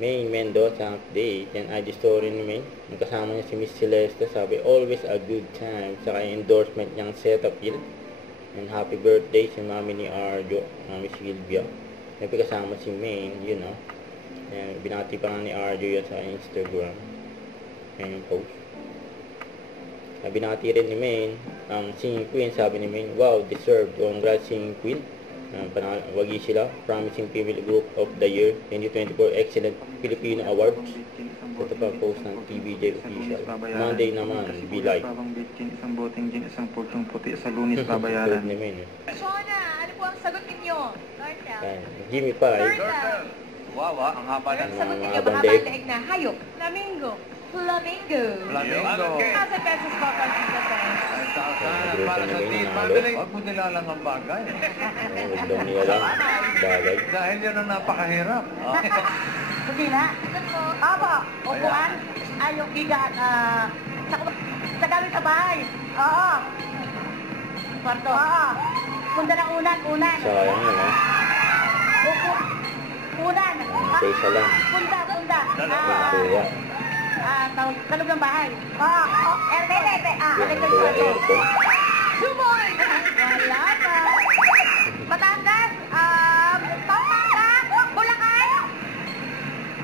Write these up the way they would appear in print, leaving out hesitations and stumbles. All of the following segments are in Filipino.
May Mendoza update. Yan IG story ni May. Kasama niya si Miss Celeste. Sabi, always a good time. Saka yung endorsement niyang Cetaphil. And happy birthday si mami ni Arjo, mami Silvia. May kasama si May, you know. Yan, binati pa nga ni Arjo yan sa Instagram. Yan yung post. Binati rin ni May ang singing queen. Sabi ni May, wow, deserved. Congrats singing queen. Wagi sila, Promising Female Group of the Year 2024 Excellent Filipino Awards. Ito pa post ng TVJ official. Monday naman, be live. Isang boteng gin, isang porsyong puti sa Lunes babayaran. Shona, ano po ang sagot ninyo? Nortel. Jimmy Pie. Wow, ang haba ng Sagot ninyo, habang mahaba daig. ang daig na hayop. Flamingo. Flamingo. Flamingo. 1,000 pesos po para sa pesos. Para sa team family. Huwag mo nilalang ang bagay. Huwag daw niya lang. Bagay. Dahil yun ang napakahirap. Hindi na. Aba, upuan. Ay, yung giga, sa gamit sa bahay. Oo. Kwarto. Oo. Punta ng unan. Sayang yun, ha? Upo. Unan. Sa isa lang. Punta. Kuya. Kalog ng bahay. Oo. Erte. Yan, kuya aircon. Sumoy! Wala pa. Batangas. Pampanga. Bulacan.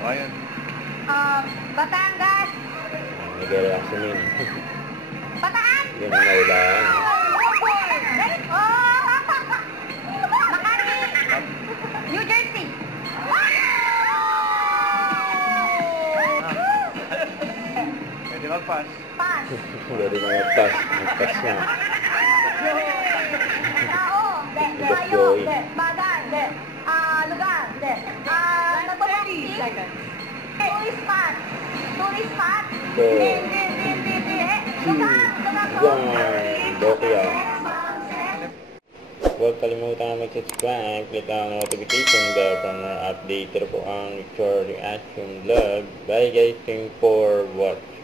Ayun. Batangas. Nag-relax yun. Bataan. Yun ang naulaan. Makati. New Jersey. Pwede mag-pass. Pass. Pwede na mag-pass. Mag-pass niya. Tao. Ibas Tayo. Joey. Bagay. Lugar. Nagpapakti. Tourist spot. So, Hindi. Lugar. One. Dokya. Huwag kalimutan mag-subscribe, click ang notification bell para na-update po ang short reaction vlog. Bye guys, thanks for watching.